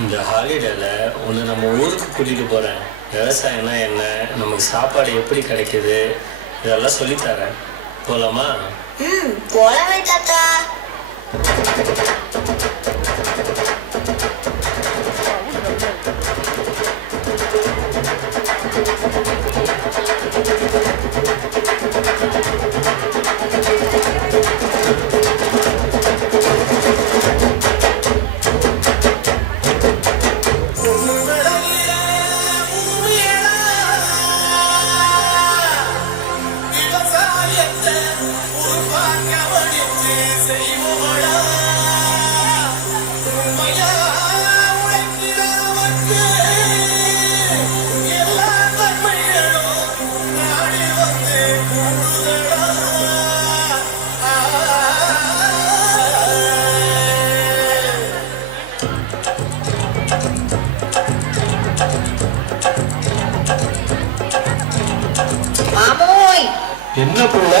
இந்த ஹாலிடேல ஒன்று நம்ம ஊருக்கு கூட்டிகிட்டு போகிறேன். விவசாயம்னா என்ன, நமக்கு சாப்பாடு எப்படி கிடைக்குது, இதெல்லாம் சொல்லித்தரேன். போகலாமா? போகலாமே தாத்தா. என்ன புள்ள?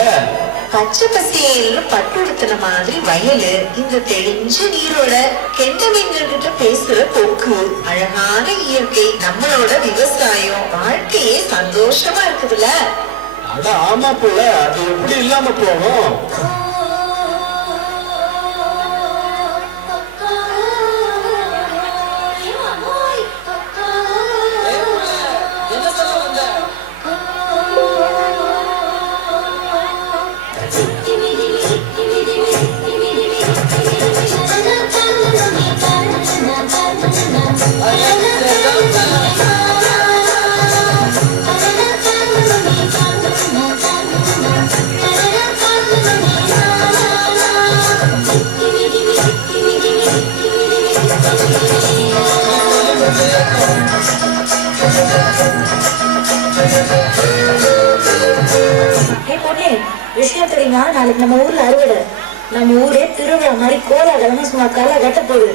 பச்சை பசேல்னு பட்டுடுத்தின மாதிரி வயலு, இந்த தெளிஞ்ச நீரோட கெண்ட மீன்கள் கிட்ட பேசுற போக்கு, அழகான இயற்கை, நம்மளோட விவசாயம், வாழ்க்கையே சந்தோஷமா இருக்குதுல்ல. அட ஆமா புள்ள, அது எப்படி இல்லாம போகும்? விஷயம் தெரியுமா? நாளைக்கு நம்ம ஊர்ல அறுவடை. நம்ம ஊரே திருவிழா மாதிரி கோலாகலமா சும்மா களை கட்ட போகுது.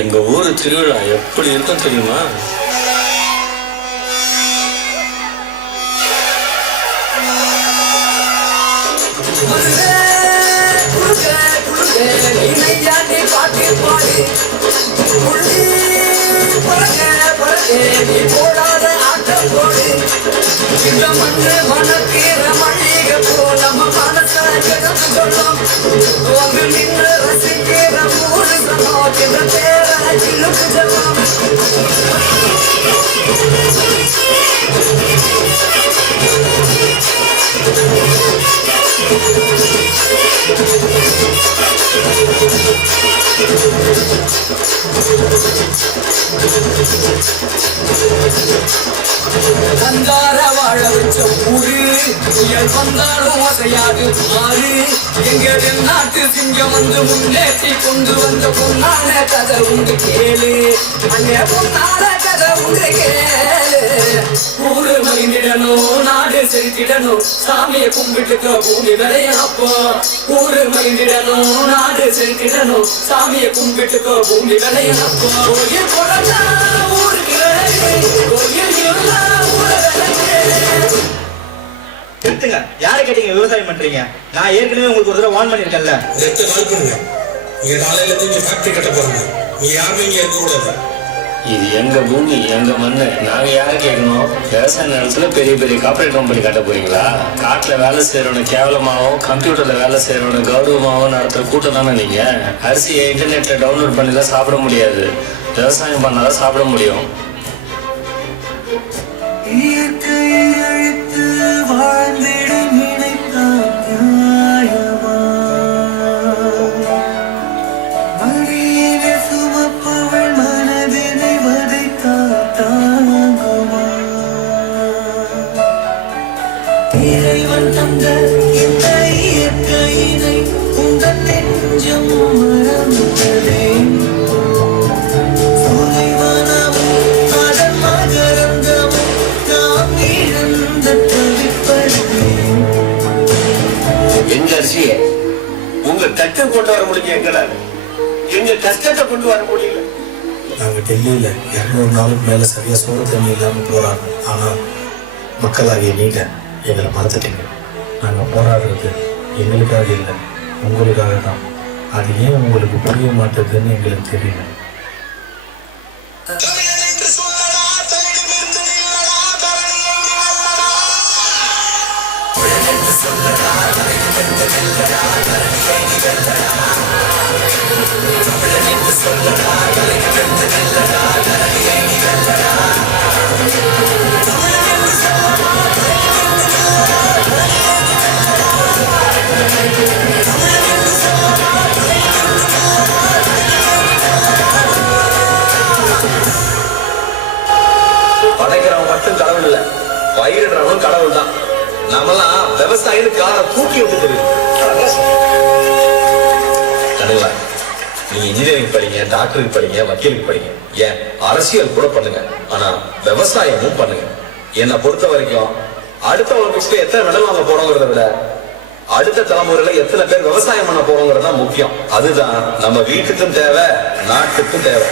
எங்க ஊர் திருவிழா எப்படி இருக்கும் தெரியுமா? வந்தார வாழ வச்ச ஊரு வந்தாலும் அசையாது மாறு. எங்க நாட்டு சிங்கம் வந்து முன்னேற்றி கொண்டு வந்த பொன்னான கதை உங்க கேளு. அங்கே பொன்னான கதை உங்க கேளு. ஊரு மகிழ்ந்திடணும், நாடு செலுத்திடணும், சாமியை கும்பிட்டுக்க பூமி விளையாப்போ. ஊரு மகிழ்ந்திடணும், நாடு செலுத்திடணும், சாமியை கும்பிட்டுக்க பூமி விளையாப்போ. கோயில் போடா ஊருக்கு கோயில் எடுத்துங்க. யாரை கேட்டீங்க விவசாயம் பண்றீங்க? நான் ஏற்கனவே உங்களுக்கு ஒரு தடவை வார்ன் பண்ணிருக்கேன்ல. கால் பண்ணுங்க. இங்க நாளையில இருந்து இங்க ஃபேக்டரி கட்ட போறாங்க. நீங்க யாருமே இங்க இருக்க கூடாது. இது எங்க பூமி, எங்க மண்ணு. நாங்க யாரை கேட்கணும்? விவசாய நிலத்துல பெரிய பெரிய கார்பரேட் கம்பெனி கட்ட போறீங்களா? காட்டுல வேலை செய்யறவனு கேவலமாவும், கம்ப்யூட்டர்ல வேலை செய்யறவனு கௌரவமாவும் நடத்துற கூட்டம் தானே நீங்க. அரிசியை இன்டர்நெட்ல டவுன்லோட் பண்ணி தான் சாப்பிட முடியாது, விவசாயம் பண்ணாதான் சாப்பிட முடியும். இறைவன் தந்த இந்த இயற்கையினை உங்கள் நெஞ்சம் மறந்ததே. சுலைவனமும் அதன் மகரந்தமும் நாம் இழந்த தவிப்பதே. எங்க அரிசியை உங்க தட்டு கொண்டு வர முடியும் எங்கடா? எங்க கஷ்டத்தை கொண்டு வர முடியல. நாங்க டெல்லியில 200 நாளுக்கு மேல சரியா சோறு தண்ணி இல்லாம போறாங்க. ஆனா மக்களாகிய நீங்க எங்களை மறந்துட்டீங்க. நாங்க போராடுறது எங்களுக்காக இல்லை, உங்களுக்காக தான். அது ஏன் உங்களுக்கு புரிய மாட்டேதுன்னு எங்களுக்கு தெரியல. படைக்கிறவன் மட்டும் கடவுள் இல்ல, பயிரிடுறவனும் கடவுள் தான். நம்மலாம் விவசாயின்னு காரை தூக்கி விட்டு கடவுளா. நீங்க இன்ஜினியரிங் படிங்க, டாக்டருக்கு படிங்க, வக்கீலுக்கு படிங்க, ஏன் அரசியல் கூட பண்ணுங்க. ஆனா விவசாயமும் பண்ணுங்க. என்னை பொறுத்த வரைக்கும் அடுத்த ஒலிம்பிக்ஸ்ல எத்தனை மெடல் வாங்க போறோங்கிறத விட அடுத்த தலைமுறையில எத்தனை பேர் விவசாயம் பண்ண போறோங்கிறது தான் முக்கியம். அதுதான் நம்ம வீட்டுக்கும் தேவை, நாட்டுக்கும் தேவை.